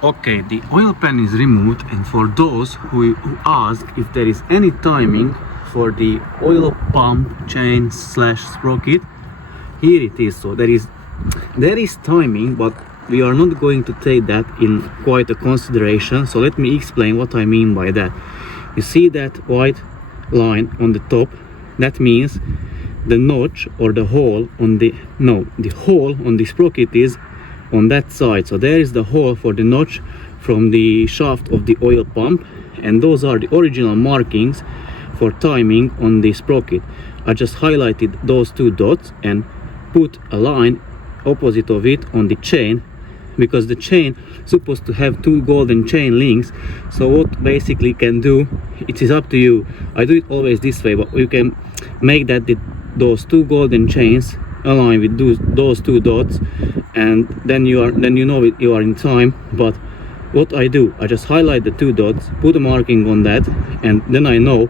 Okay, the oil pan is removed, and for those who ask if there is any timing for the oil pump chain slash sprocket, here it is. So there is timing, but we are not going to take that in quite a consideration. So let me explain what I mean by that. You see that white line on the top? That means the notch or the hole on the hole on the sprocket is on that side. So there is the hole for the notch from the shaft of the oil pump, and those are the original markings for timing on the sprocket. I just highlighted those two dots and put a line opposite of it on the chain, because the chain is supposed to have two golden chain links. So what basically can do, it is up to you. I do it always this way, but you can make that those two golden chains align with those two dots, and then you know you are in time. But what I do, I just highlight the two dots, put a marking on that, and then I know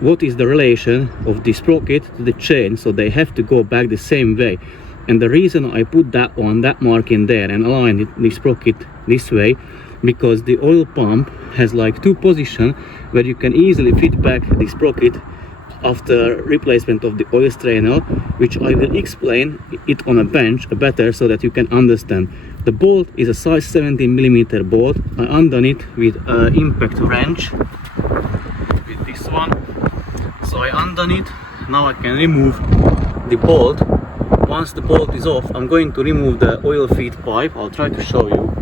what is the relation of the sprocket to the chain, so they have to go back the same way. And the reason I put that mark in there and align the sprocket this way, because the oil pump has like two positions where you can easily fit back the sprocket after replacement of the oil strainer, which I will explain it on a bench better so that you can understand. The bolt is a size 17mm bolt. I undone it with an impact wrench, with this one. So I undone it. Now I can remove the bolt. Once the bolt is off, I'm going to remove the oil feed pipe. I'll try to show you.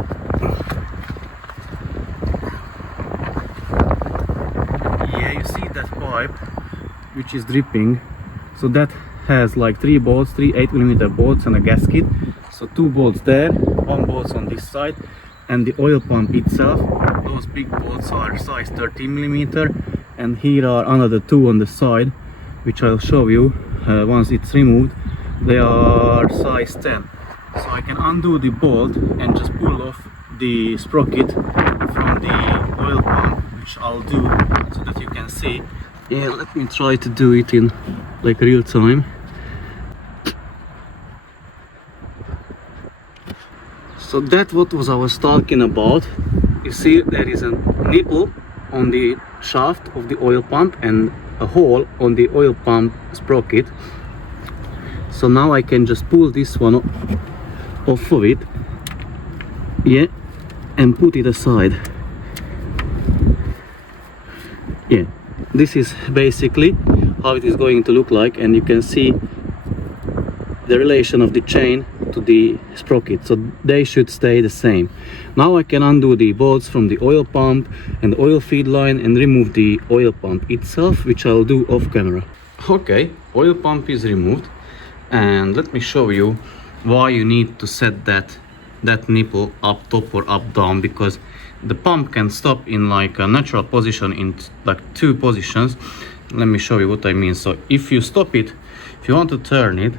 Yeah, you see that pipe which is dripping. So that has like three 8mm bolts and a gasket. So two bolts there, one bolt on this side, and the oil pump itself, those big bolts are size 13mm, and here are another two on the side, which I'll show you once it's removed. They are size 10. So I can undo the bolt and just pull off the sprocket from the oil pump, which I'll do so that you can see. Yeah, let me try to do it in like real time. So that's what I was talking about. You see there is a nipple on the shaft of the oil pump and a hole on the oil pump sprocket. So now I can just pull this one off of it, yeah, and put it aside. Yeah, this is basically how it is going to look like, and you can see the relation of the chain to the sprocket, so they should stay the same. Now I can undo the bolts from the oil pump and the oil feed line and remove the oil pump itself, which I'll do off camera. Okay, oil pump is removed, and let me show you why you need to set that nipple up top or up down, because the pump can stop in like a natural position in like two positions. Let me show you what I mean. So if you stop it, if you want to turn it,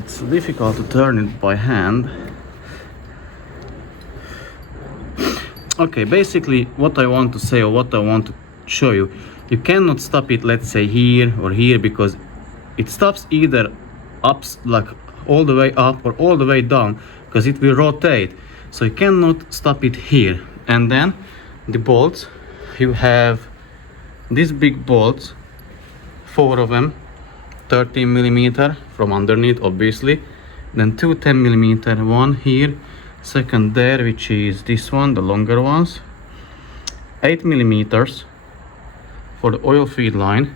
it's difficult to turn it by hand. Okay, basically what I want to say, or what I want to show you, you cannot stop it, let's say here or here, because it stops either up, like all the way up, or all the way down, because it will rotate. So you cannot stop it here. And then the bolts, you have these big bolts, 4 of them, 13mm from underneath obviously, then two 10mm, one here, second there, which is this one, the longer ones, 8mm for the oil feed line,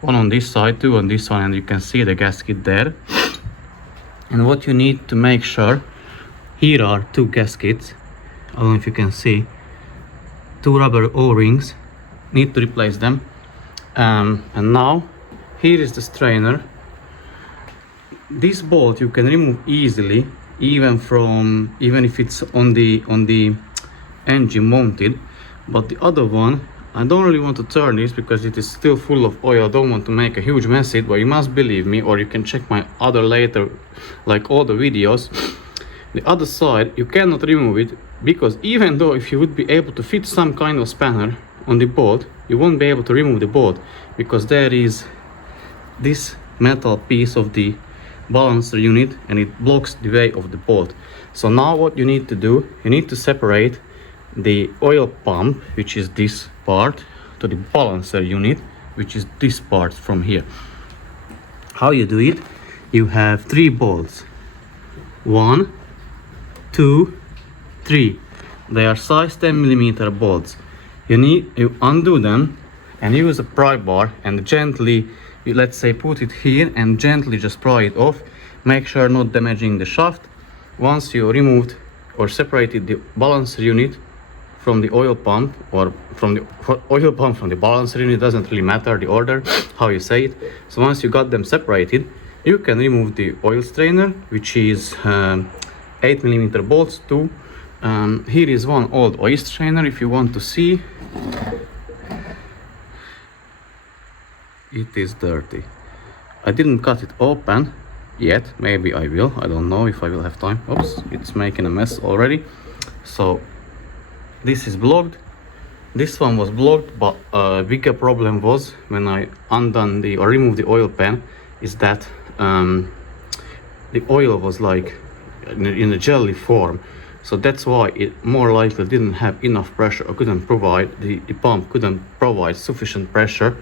one on this side, two on this one, and you can see the gasket there. And what you need to make sure, here are two gaskets, I don't know if you can see, two rubber O-rings, need to replace them. And now here is the strainer. This bolt you can remove easily, even if it's on the engine mounted, but the other one, I don't really want to turn this because it is still full of oil. I don't want to make a huge mess it, but you must believe me, or you can check my other later, like all the videos. The other side you cannot remove it, because even though if you would be able to fit some kind of spanner on the bolt, you won't be able to remove the bolt, because there is this metal piece of the balancer unit and it blocks the way of the bolt. So now what you need to do, you need to separate the oil pump, which is this part, to the balancer unit, which is this part from here. How you do it? You have 3 bolts. 1, 2, 3. They are size 10mm bolts. You undo them and use a pry bar and gently, let's say, put it here and gently just pry it off. Make sure not damaging the shaft. Once you removed or separated the balancer unit from the oil pump, or from the oil pump from the balancer unit, doesn't really matter the order how you say it. So once you got them separated, you can remove the oil strainer, which is 8mm bolts too. Here is one old oil strainer if you want to see. It is dirty. I didn't cut it open yet, maybe I will, I don't know if I will have time. Oops, it's making a mess already. So this is blocked. This one was blocked, but a bigger problem was when I undone the or removed the oil pan, is that the oil was like in a jelly form. So that's why it more likely didn't have enough pressure, or couldn't provide, the pump couldn't provide sufficient pressure.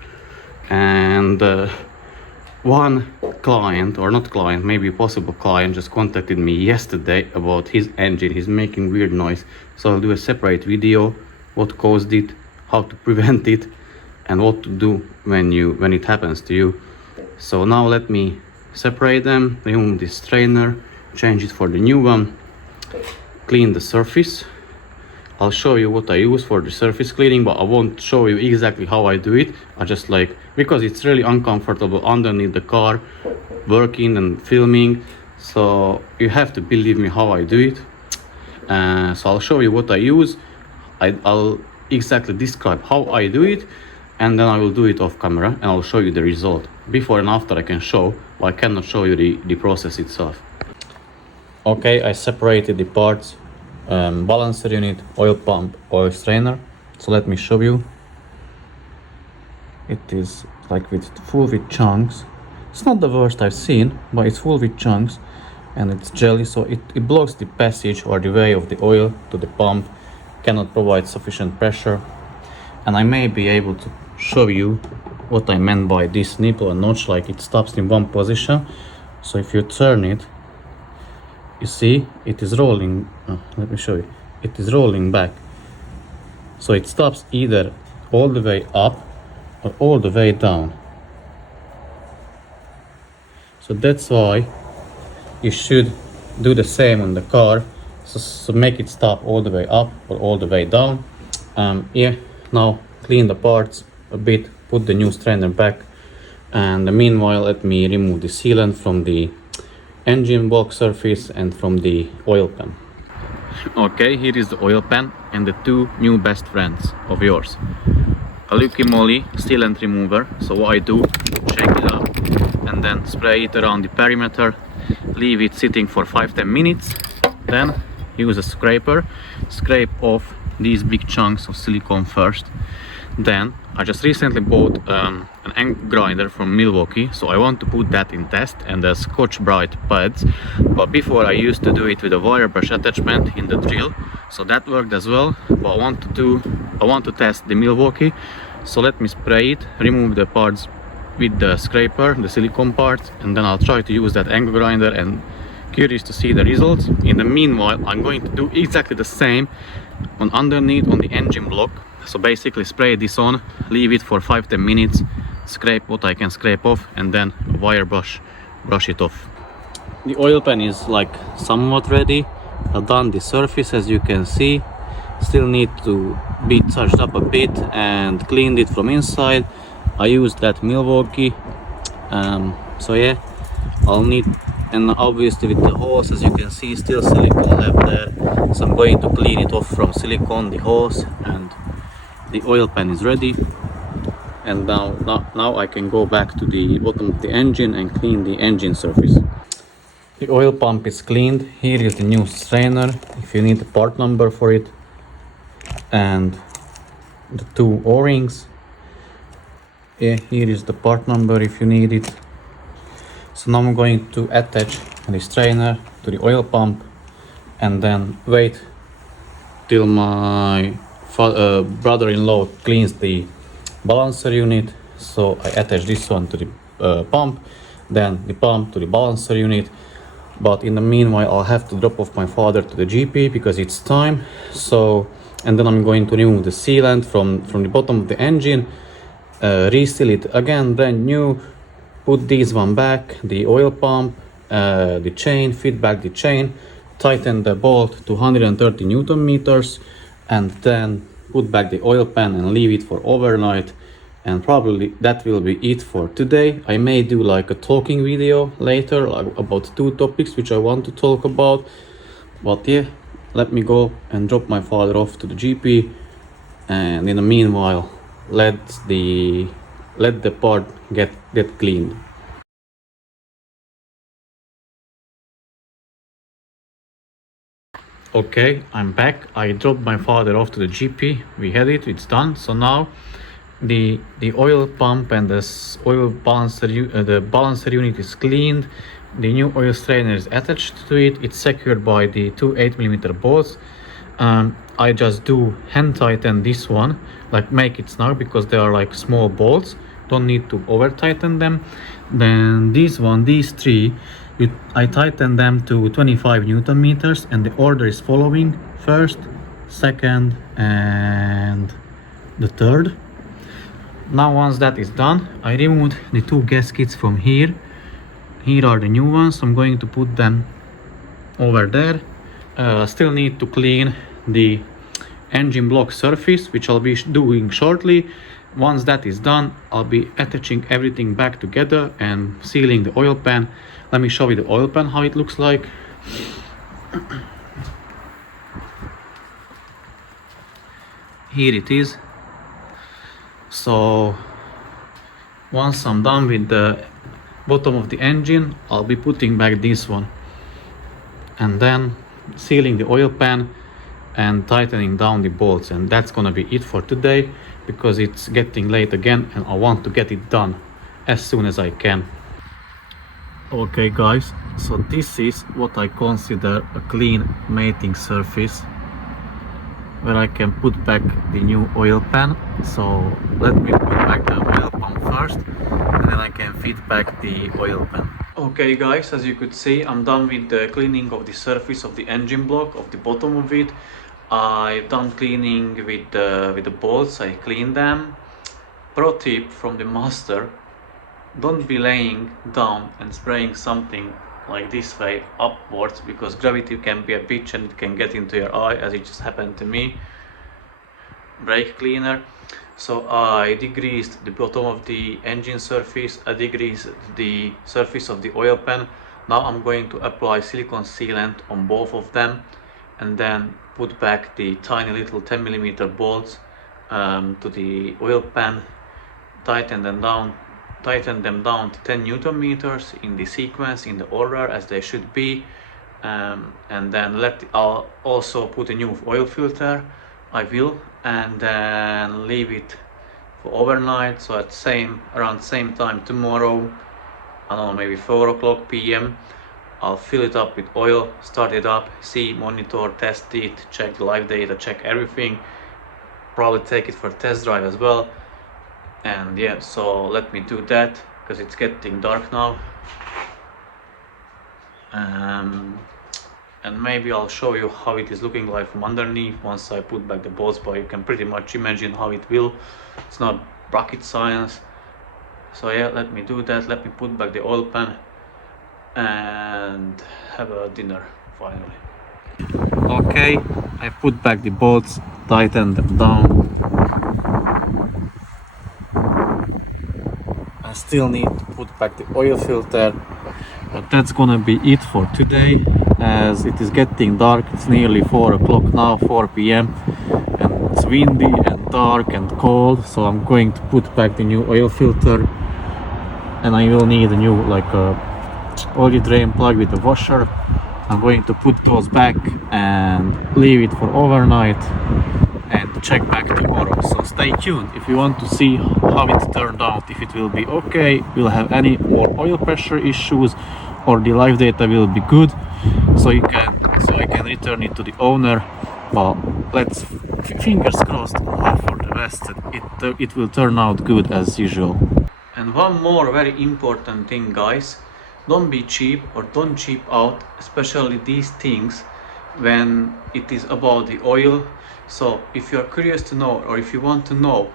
And one client, or not client, maybe a possible client, just contacted me yesterday about his engine. He's making weird noise. So I'll do a separate video, what caused it, how to prevent it, and what to do when it happens to you. So now let me separate them, remove this strainer, change it for the new one, clean the surface. I'll show you what I use for the surface cleaning, but I won't show you exactly how I do it. I just like, because it's really uncomfortable underneath the car, working and filming. So you have to believe me how I do it. So I'll show you what I use. I'll exactly describe how I do it, and then I will do it off camera and I'll show you the result. Before and after I can show, but I cannot show you the process itself. Okay, I separated the parts. Balancer unit, oil pump, oil strainer. So let me show you. It is like full with chunks. It's not the worst I've seen, but it's full with chunks and it's jelly, so it blocks the passage or the way of the oil to the pump, cannot provide sufficient pressure. And I may be able to show you what I meant by this nipple and notch, like it stops in one position. So if you turn it, you see it is rolling. Let me show you. It is rolling back. So it stops either all the way up or all the way down. So that's why you should do the same on the car. So make it stop all the way up or all the way down. Yeah, now clean the parts a bit, put the new strainer back, and meanwhile let me remove the sealant from the engine block surface and from the oil pan. Okay, here is the oil pan and the 2 new best friends of yours. A Lucky Moly sealant remover. So what I do, shake it up and then spray it around the perimeter, leave it sitting for 5-10 minutes, then use a scraper, scrape off these big chunks of silicone first. Then I just recently bought an angle grinder from Milwaukee, so I want to put that in test, and the Scotch-Brite pads. But before I used to do it with a wire brush attachment in the drill, so that worked as well. But I want to test the Milwaukee, so let me spray it, remove the parts with the scraper, the silicone parts, and then I'll try to use that angle grinder, and curious to see the results. In the meanwhile, I'm going to do exactly the same underneath on the engine block. So basically spray this on, leave it for 5-10 minutes, scrape what I can scrape off, and then wire brush it off. The oil pan is like somewhat ready. I've done the surface, as you can see. Still need to be touched up a bit and cleaned it from inside. I used that Milwaukee. So yeah, I'll need, and obviously with the hose, as you can see, still silicone left there. So I'm going to clean it off from silicone, the hose, and the oil pan is ready. And now I can go back to the bottom of the engine and clean the engine surface. The oil pump is cleaned. Here is the new strainer, if you need the part number for it, and the 2 O-rings. Yeah, here is the part number if you need it. So now I'm going to attach this strainer to the oil pump and then wait till my brother-in-law cleans the balancer unit. So I attach this one to the pump, then the pump to the balancer unit. But in the meanwhile, I'll have to drop off my father to the GP because it's time. So, and then I'm going to remove the sealant from the bottom of the engine, reseal it again, brand new, put this one back, the oil pump, the chain, fit back the chain, tighten the bolt to 130 Newton meters, and then put back the oil pan and leave it for overnight. And probably that will be it for today. I may do like a talking video later about 2 topics which I want to talk about. But yeah, let me go and drop my father off to the GP, and in the meanwhile let the part get cleaned. Okay, I'm back. I dropped my father off to the GP. We had it, it's done. So now the oil pump and the balancer unit is cleaned. The new oil strainer is attached to it. It's secured by the 2 8mm bolts. I just do hand tighten this one, like make it snug, because they are like small bolts, don't need to over tighten them. Then these 3 I tighten them to 25 Newton meters, and the order is following: first, second, and the third. Now once that is done, I removed the 2 gaskets from here. Here are the new ones. I'm going to put them over there. Still need to clean the engine block surface, which I'll be doing shortly. Once that is done, I'll be attaching everything back together and sealing the oil pan. Let me show you the oil pan, how it looks like. Here it is. So once I'm done with the bottom of the engine, I'll be putting back this one and then sealing the oil pan and tightening down the bolts, and that's gonna be it for today because it's getting late again and I want to get it done as soon as I can. Okay guys, so this is what I consider a clean mating surface where I can put back the new oil pan. So let me put back the oil pump first, and then I can fit back the oil pan. Okay guys, as you could see, I'm done with the cleaning of the surface of the engine block, of the bottom of it. I've done cleaning with the bolts. I cleaned them. Pro tip from the master: don't be laying down and spraying something like this way upwards, because gravity can be a bitch and it can get into your eye, as it just happened to me. Brake cleaner. So I degreased the bottom of the engine surface, I degreased the surface of the oil pan. Now I'm going to apply silicone sealant on both of them and then put back the tiny little 10mm bolts to the oil pan, tighten them down to 10 Newton meters in the sequence, in the order as they should be, and then I'll also put a new oil filter. I will, and then leave it for overnight. So at around same time tomorrow, I don't know, maybe 4 p.m. I'll fill it up with oil, start it up, see, monitor, test it, check the live data, check everything, probably take it for a test drive as well. And yeah, so let me do that because it's getting dark now. And maybe I'll show you how it is looking like from underneath once I put back the bolts, but you can pretty much imagine how it will. It's not rocket science. So yeah, let me do that. Let me put back the oil pan and have a dinner finally. Okay, I put back the bolts, tighten them down. I still need to put back the oil filter, but that's gonna be it for today, as it is getting dark. It's nearly 4 o'clock now, 4 p.m. and it's windy and dark and cold, so I'm going to put back the new oil filter, and I will need a new oil drain plug with a washer. I'm going to put those back and leave it for overnight and check back tomorrow. So stay tuned if you want to see how it turned out, if it will be okay, will have any more oil pressure issues, or the live data will be good, so I can return it to the owner. Well, let's fingers crossed, hope for the best, that it will turn out good as usual. And one more very important thing, guys, don't be cheap or don't cheap out, especially these things when it is about the oil. So if you are curious to know, or if you want to know,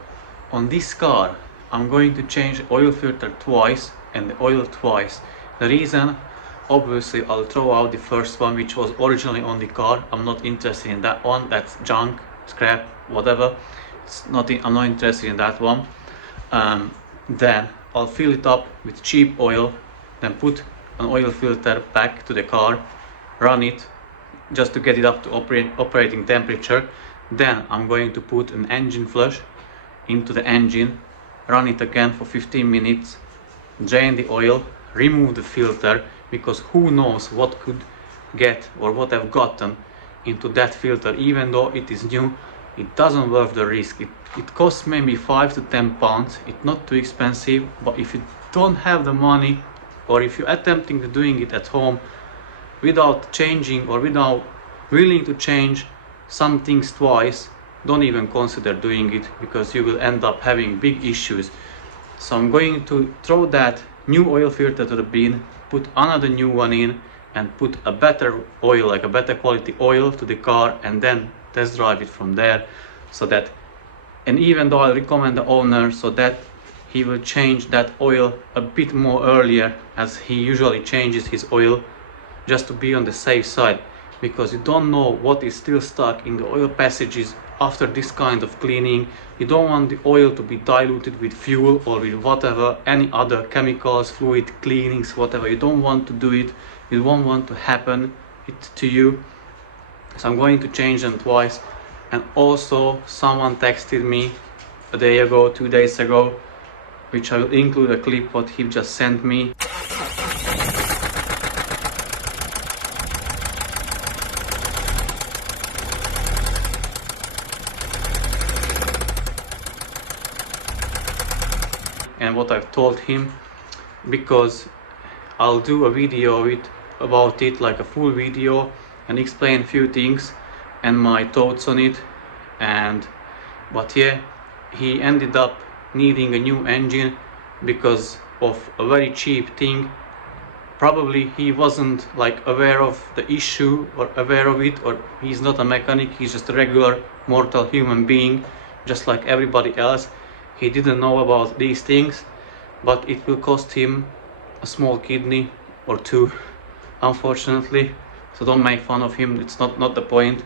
on this car I'm going to change the oil filter twice and the oil twice. The reason, obviously I'll throw out the first one which was originally on the car. I'm not interested in that one, that's junk, scrap, whatever. I'm not interested in that one. Then I'll fill it up with cheap oil, then put an oil filter back to the car, run it just to get it up to operating temperature. Then I'm going to put an engine flush into the engine, run it again for 15 minutes, drain the oil, remove the filter, because who knows what could get or what I've gotten into that filter. Even though it is new, it doesn't worth the risk. It costs maybe 5 to 10 pounds. It's not too expensive, but if you don't have the money, or if you're attempting to doing it at home without changing or without willing to change some things twice, don't even consider doing it, because you will end up having big issues. So I'm going to throw that new oil filter to the bin, put another new one in, and put a better oil, like a better quality oil, to the car, and then test drive it from there. So that, and even though I recommend the owner so that he will change that oil a bit more earlier, as he usually changes his oil, just to be on the safe side, because you don't know what is still stuck in the oil passages after this kind of cleaning. You don't want the oil to be diluted with fuel or with whatever, any other chemicals, fluid cleanings, whatever. You don't want to do it. You don't want to happen it to you. So I'm going to change them twice. And also someone texted me a day ago, 2 days ago, which I will include a clip what he just sent me. And what I've told him, because I'll do a video about it, like a full video, and explain a few things and my thoughts on it. But yeah, he ended up needing a new engine because of a very cheap thing. Probably he wasn't like aware of the issue or aware of it, or he's not a mechanic, he's just a regular mortal human being just like everybody else. He didn't know about these things, but it will cost him a small kidney or two, unfortunately. So don't make fun of him, it's not the point.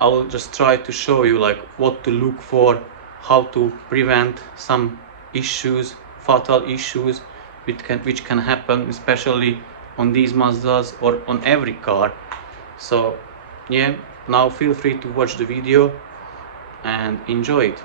I will just try to show you like what to look for, how to prevent some issues, fatal issues which can happen, especially on these Mazdas or on every car. So yeah, now feel free to watch the video and enjoy it.